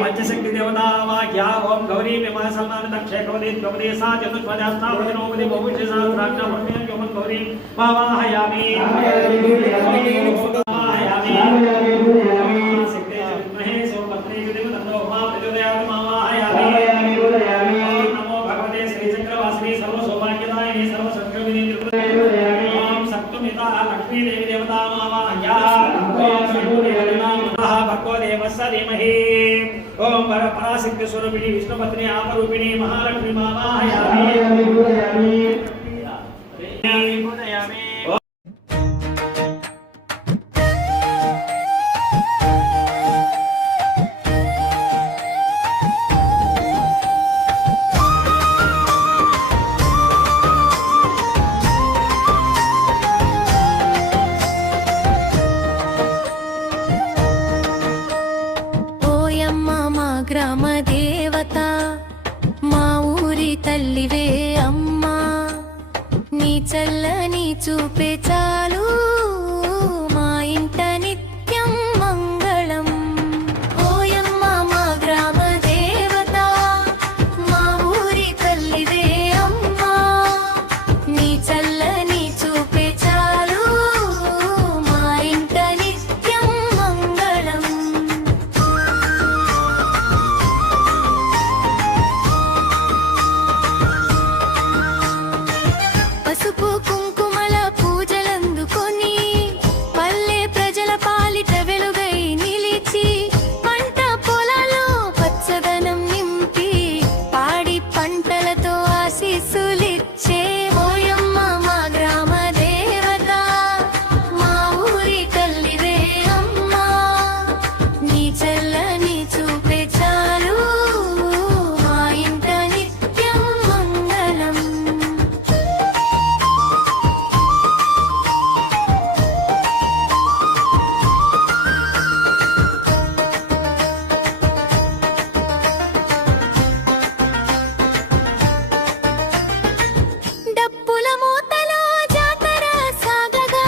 पंचशक्ति देवता वाक्या ओम गौरी विमा सल्मान दक्षे गौरी गौरी सा चतुष्पदास्था वदनोपदि बहुषे सहस्राक्षर ब्रह्मे योमन गौरी वावाहयामि शक्ति विद्महे सोमपत्नी विदेवतन्नो उमा प्रचोदयात् वावाहयामि नमो भगवते श्री चक्रवासिनी सर्व सौभाग्यदायिनी सर्व संकल्पिनी त्रिपुरारी ओम सप्तमिता लक्ष्मी देवी देवता वावाहयामि भगवो देवस्य धीमहि ओम पराशक्ति स्वरूपिणी विष्णुपत्नी आपरूपिणी महालक्ष्मी वावाहयामि గ్రామ దేవత మా ఊరి తల్లివే అమ్మా నీ చల్లని చూపే చాలు మా ఇంట నిత్యం మంగళం ఓయమ్మ మా గ్రామ దేవత మా ఊరి తల్లివే అమ్మా నీ చల్లని చూపే చాలు మా ఇంట నిత్యం మంగళం పసుపు కుంకుమల పూజలందుకొని పల్లె ప్రజల పాలిట వెలుగై నిలిచి పంట పొలాల్లో పచ్చదనం నింపి పాడి పంటలతో ఆశీస్సులిచ్చే ఓయమ్మ మా గ్రామ దేవత మా ఊరి తల్లివే అమ్మా నీ చల్లని చూపే చాలు మా ఇంట నిత్యం మంగళం డప్పుల మూతలో జాతర సాగగా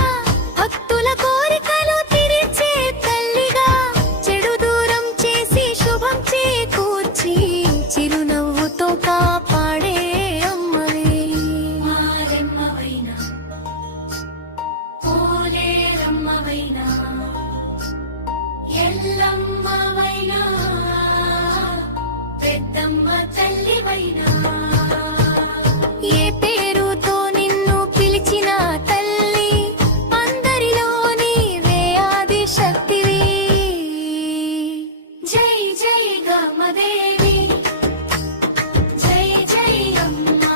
భక్తుల కోరికలు తీర్చే తల్లిగా చెడు దూరం చేసి శుభం చేకూర్చి చిరునవ్వుతో కాపాడే అమ్మవే మారెమ్మవైనా పోలేరమ్మవైనా ఎల్లమ్మవైనా పెద్దమ్మ తల్లివైనా ఏ పేరుతో నిన్ను పిలిచిన తల్లి అందరిలో నీవే ఆది శక్తివి జై జై గమదేవి జై జై అమ్మా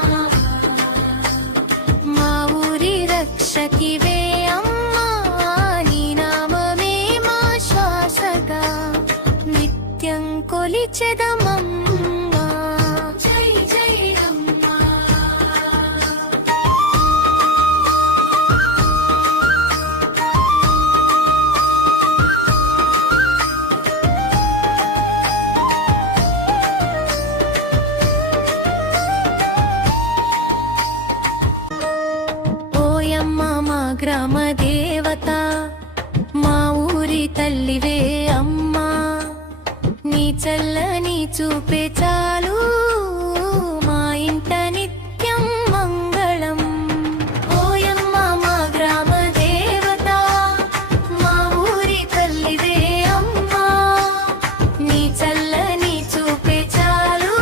మా ఊరి రక్షకివే అమ్మా నీ నామమే మా శ్వాసగా నిత్యం కొలిచెదమమ్మా జై జై అమ్మా ఓయమ్మ మా గ్రామ దేవత మా ఊరి తల్లివే అమ్మా నీ చల్లని చూపే చాలు మా ఇంట నిత్యం మంగళం ఓయమ్మ మా గ్రామ దేవత మా ఊరి తల్లివే అమ్మా నీ చల్లని చూపే చాలు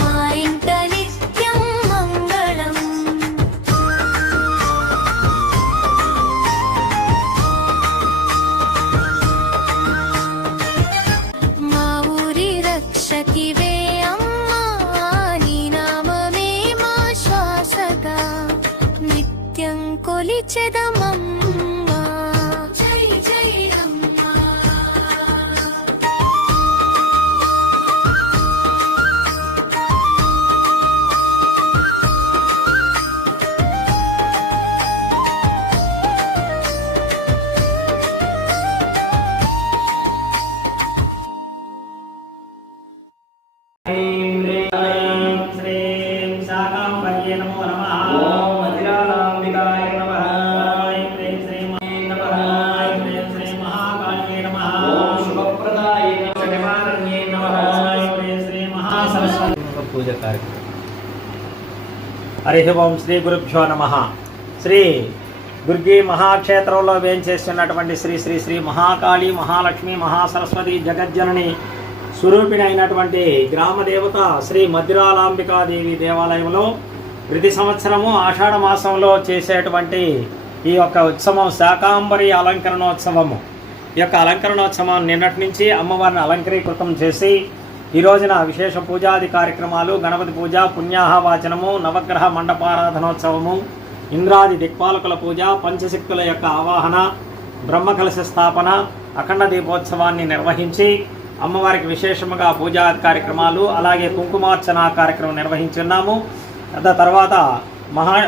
మా ఇంట నిత్యం మంగళం మా ఊరి రక్షకివే అమ్మా నీ నామమే మా శ్వాసగా నిత్యం కొలిచెదమమ్మా జై జై అమ్మా మహాసరస్వతి పూజ కార్యక్రమం. హరి ఓం శ్రీ గురుభ్యో నమః. శ్రీ దుర్గి మహాక్షేత్రంలో వేంచేస్తున్నటువంటి శ్రీ శ్రీ శ్రీ మహాకాళి మహాలక్ష్మి మహాసరస్వతి జగజ్జనని స్వరూపిణి అయినటువంటి గ్రామ దేవత శ్రీ మధురాలాంబికాదేవి దేవాలయంలో ప్రతి సంవత్సరము ఆషాఢ మాసంలో చేసేటువంటి ఈ యొక్క ఉత్సవం శాకాంబరి అలంకరణోత్సవము. ఈ యొక్క అలంకరణోత్సవం నిన్నటి నుంచి అమ్మవారిని అలంకరీకృతం చేసి ఈ రోజున విశేష పూజాది కార్యక్రమాలు, గణపతి పూజ, పుణ్యాహవాచనము, నవగ్రహ మండపారాధనోత్సవము, ఇంద్రాది దిక్పాలకుల పూజ, పంచశక్తుల యొక్క ఆవాహన, బ్రహ్మకలశ స్థాపన, అఖండ దీపోత్సవాన్ని నిర్వహించి అమ్మవారికి విశేషముగా పూజా కార్యక్రమాలు అలాగే కుంకుమార్చన కార్యక్రమం నిర్వహించున్నాము. తర్వాత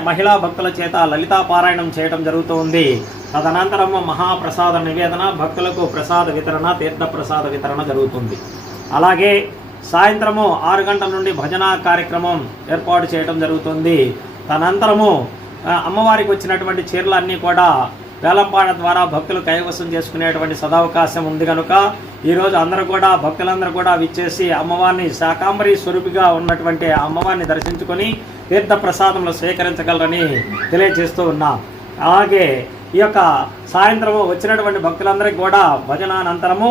మహిళా భక్తుల చేత లలితా పారాయణం చేయడం జరుగుతుంది. తదనంతరము మహాప్రసాద నివేదన, భక్తులకు ప్రసాద వితరణ, తీర్థ ప్రసాద వితరణ జరుగుతుంది. అలాగే సాయంత్రము 6 గంటల నుండి భజన కార్యక్రమం ఏర్పాటు చేయడం జరుగుతుంది. తదనంతరము అమ్మవారికి వచ్చినటువంటి చీరలన్నీ కూడా వేలంపాట ద్వారా భక్తులు కైవసం చేసుకునేటువంటి సదవకాశం ఉంది కనుక ఈరోజు అందరూ కూడా భక్తులందరూ కూడా విచ్చేసి అమ్మవారిని శాకాంబరి స్వరూపిగా ఉన్నటువంటి అమ్మవారిని దర్శించుకొని తీర్థ ప్రసాదములు స్వీకరించగలరని తెలియజేస్తూ ఉన్నాం. అలాగే ఈ యొక్క సాయంత్రము వచ్చినటువంటి భక్తులందరికీ కూడా భజనానంతరము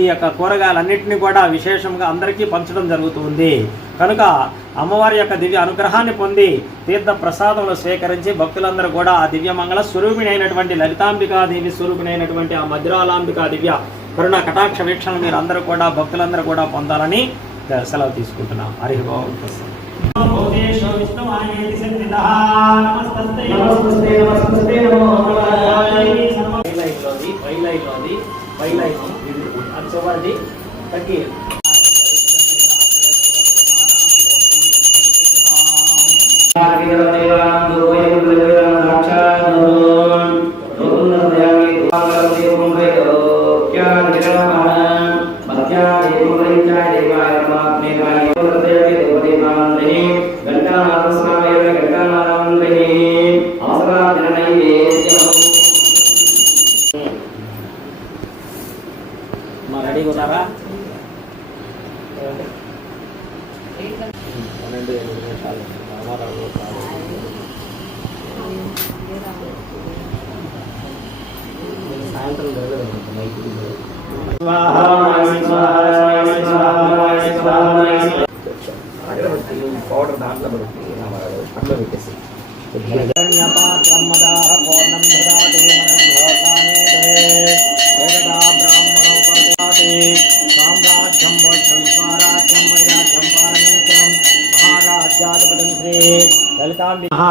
ఈ యొక్క కూరగాయలన్నింటినీ కూడా విశేషంగా అందరికీ పంచడం జరుగుతుంది. కనుక అమ్మవారి యొక్క దివ్య అనుగ్రహాన్ని పొంది తీర్థ ప్రసాదములు స్వీకరించి భక్తులందరూ కూడా ఆ దివ్యమంగళ స్వరూపిణి అయినటువంటి లలితాంబికాదేవి స్వరూపిణి అయినటువంటి ఆ మధురాలాంబికా దివ్య కరుణ కటాక్ష వీక్షణ మీరు అందరూ కూడా భక్తులందరూ కూడా పొందాలని సెలవు తీసుకుంటున్నాం. హరి ఓం. చివరిది తగ్గి రెడీగా ఉన్నారా? 12 నిమిషాలు సాయంత్రం పౌడర్ దాంట్లో అట్లా పెట్టేసి లలితాంబికా